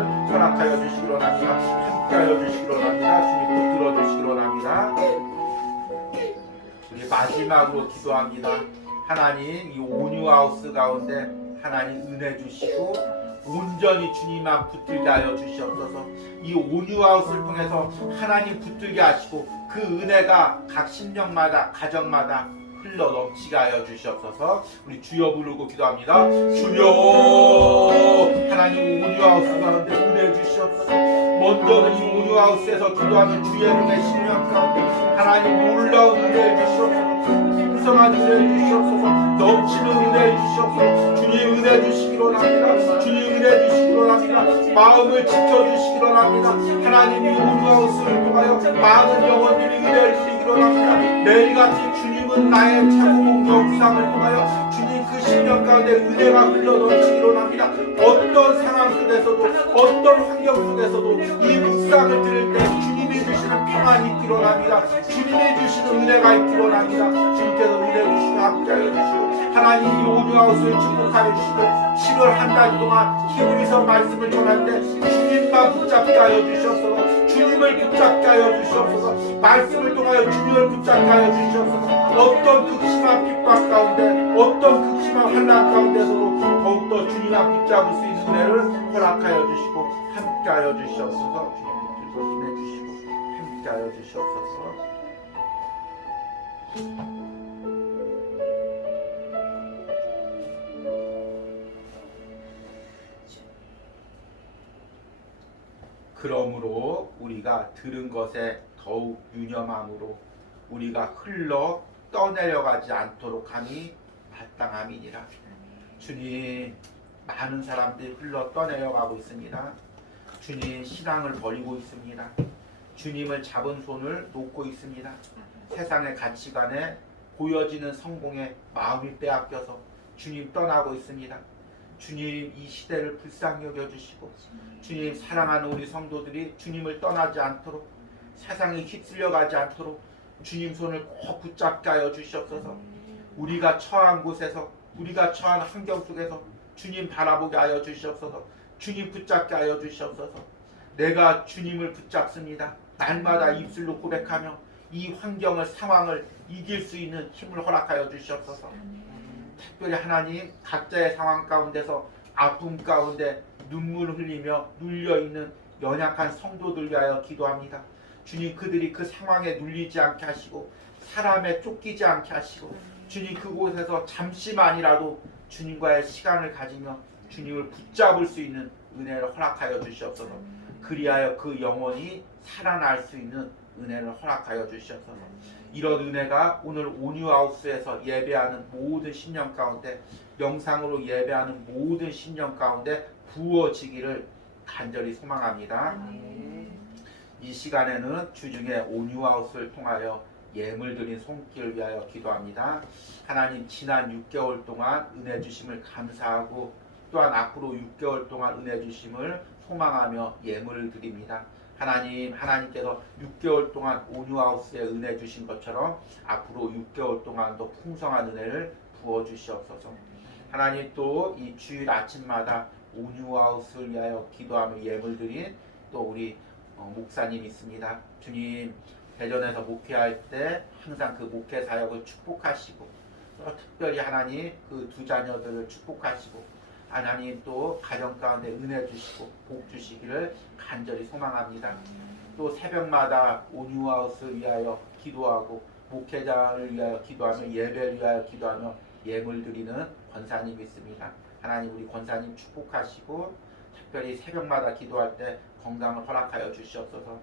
허락하여 주시기 원합니다. 함께하여 주시기 원합니다. 주님 붙들어 주시기 원합니다. 우리 마지막으로 기도합니다. 하나님 이 온유하우스 가운데 하나님 은혜 주시고 온전히 주님만 붙들게 하여 주시옵소서. 이 온유하우스를 통해서 하나님 붙들게 하시고 그 은혜가 각 심령마다 가정마다 흘러 넘치게 하여 주시옵소서. 우리 주여 부르고 기도합니다. 주여 하나님 온유하우스 가운데 은혜 주시옵소서. 먼저는 이 온유하우스에서 기도하는 주의 은혜 심령 가운데 하나님 놀라운 은혜 주시옵소서. 풍성한 은혜 주시옵소서. 넘치는 은혜 주시옵소서. 주님 은혜 주시기 원합니다. 주님 은혜 주시기 원합니다. 마음을 지켜주시기 원합니다. 하나님이 온유하우스를 통하여 많은 영혼들이 은혜를 주시기 원합니다. 매일같이 주님은 나의 차고봉 영상을 통하여 주님 그 심령 가운데 은혜가 흘러넘치기 원합니다. 어떤 상황 속에서도 어떤 환경 속에서도 이 묵상을 들을 때 주님이 주시는 평안이 있기 원합니다. 주님이 주시는 은혜가 있기 원합니다. 주님께서 은혜 주시고 함께하여 주시고 하나님 이 온유하우스를 축복하여 주시고 7월 한 달 동안 히브리서 말씀을 전할 때 주님만 붙잡게 하여 주시옵소서. 주님을 붙잡게 하여 주시옵소서. 말씀을 통하여 주님을 붙잡게 하여 주시옵소서. 어떤 극심한 핍박 가운데 어떤 극심한 환난 가운데서도 더욱더 주님만 붙잡을 수 있는 은혜를 허락하여 주시고 함께하여 주시옵소서. 주님 붙들고 힘내 주시고 함께하여 주시옵소서. 그러므로 우리가 들은 것에 더욱 유념함으로 우리가 흘러 떠내려가지 않도록 함이 마땅함이니라. 주님, 많은 사람들이 흘러 떠내려가고 있습니다. 주님, 신앙을 버리고 있습니다. 주님을 잡은 손을 놓고 있습니다. 세상의 가치관에 보여지는 성공에 마음이 빼앗겨서 주님 떠나고 있습니다. 주님, 이 시대를 불쌍히 여겨주시고 주님, 사랑하는 우리 성도들이 주님을 떠나지 않도록 세상에 휩쓸려가지 않도록 주님 손을 꼭 붙잡게 하여 주시옵소서. 우리가 처한 곳에서 우리가 처한 환경 속에서 주님 바라보게 하여 주시옵소서. 주님 붙잡게 하여 주시옵소서. 내가 주님을 붙잡습니다. 날마다 입술로 고백하며 이 환경을 상황을 이길 수 있는 힘을 허락하여 주시옵소서. 특별히 하나님, 각자의 상황 가운데서 아픔 가운데 눈물을 흘리며 눌려있는 연약한 성도들 위하여 기도합니다. 주님, 그들이 그 상황에 눌리지 않게 하시고 사람에 쫓기지 않게 하시고 주님, 그곳에서 잠시만이라도 주님과의 시간을 가지며 주님을 붙잡을 수 있는 은혜를 허락하여 주시옵소서. 그리하여 그 영혼이 살아날 수 있는 은혜를 허락하여 주시옵소서. 이런 은혜가 오늘 온유하우스에서 예배하는 모든 신령 가운데, 영상으로 예배하는 모든 신령 가운데 부어지기를 간절히 소망합니다. 이 시간에는 주중에 온유하우스를 통하여 예물 드린 손길을 위하여 기도합니다. 하나님, 지난 6개월 동안 은혜 주심을 감사하고 또한 앞으로 6개월 동안 은혜 주심을 소망하며 예물을 드립니다. 하나님, 하나님께서 6개월 동안 온유하우스에 은혜 주신 것처럼 앞으로 6개월 동안도 풍성한 은혜를 부어주시옵소서. 하나님, 또 이 주일 아침마다 온유하우스를 위하여 기도하며 예물 드린 또 우리 목사님 있습니다. 주님, 대전에서 목회할 때 항상 그 목회 사역을 축복하시고 또 특별히 하나님 그 두 자녀들을 축복하시고 하나님 또 가정 가운데 은혜 주시고 복 주시기를 간절히 소망합니다. 또 새벽마다 온유하우스를 위하여 기도하고 목회자를 위하여 기도하며 예배를 위하여 기도하며 예물 드리는 권사님이 있습니다. 하나님, 우리 권사님 축복하시고 특별히 새벽마다 기도할 때 건강을 허락하여 주시옵소서.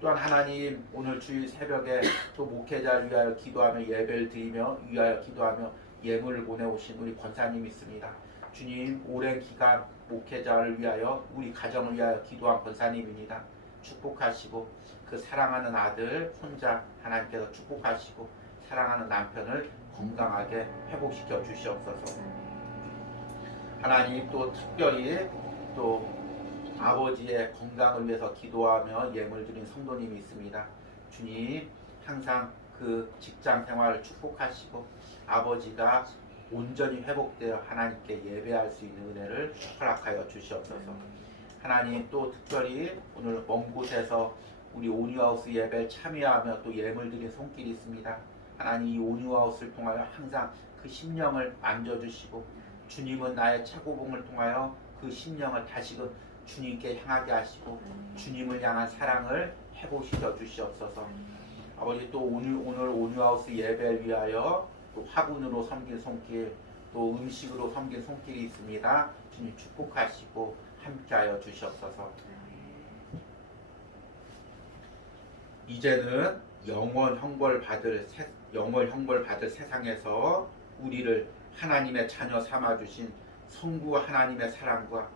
또한 하나님, 오늘 주일 새벽에 또 목회자를 위하여 기도하며 예배를 드리며 위하여 기도하며 예물을 보내오신 우리 권사님이 있습니다. 주님, 오랜 기간 목회자를 위하여 우리 가정을 위하여 기도한 권사님입니다. 축복하시고 그 사랑하는 아들 손자 하나님께서 축복하시고 사랑하는 남편을 건강하게 회복시켜 주시옵소서. 하나님, 또 특별히 또 아버지의 건강을 위해서 기도하며 예물 드린 성도님이 있습니다. 주님, 항상 그 직장 생활을 축복하시고 아버지가 온전히 회복되어 하나님께 예배할 수 있는 은혜를 허락하여 주시옵소서. 하나님 또 특별히 오늘 먼 곳에서 우리 온유하우스 예배를 참여하며 또 예물 드린 손길이 있습니다. 하나님 이 온유하우스를 통하여 항상 그 심령을 만져주시고 주님은 나의 최고봉을 통하여 그 심령을 다시금 주님께 향하게 하시고 주님을 향한 사랑을 해보시려 주시옵소서. 아버지 또 오늘 온유하우스 예배를 위하여 또 화분으로 섬긴 손길 또 음식으로 섬긴 손길이 있습니다. 주님 축복하시고 함께하여 주시옵소서. 이제는 영원 형벌 받을 세상에서 우리를 하나님의 자녀 삼아 주신 성부 하나님의 사랑과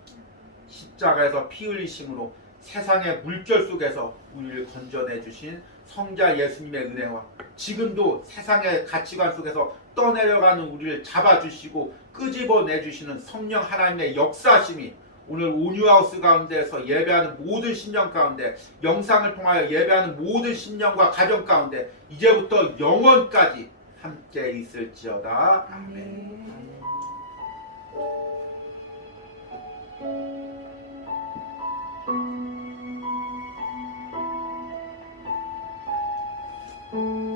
십자가에서 피 흘리심으로 세상의 물결 속에서 우리를 건져내 주신 성자 예수님의 은혜와 지금도 세상의 가치관 속에서 떠내려가는 우리를 잡아주시고 끄집어내 주시는 성령 하나님의 역사심이 오늘 온유하우스 가운데에서 예배하는 모든 심령 가운데 영상을 통하여 예배하는 모든 심령과 가정 가운데 이제부터 영원까지 함께 있을지어다. 아멘. 아멘.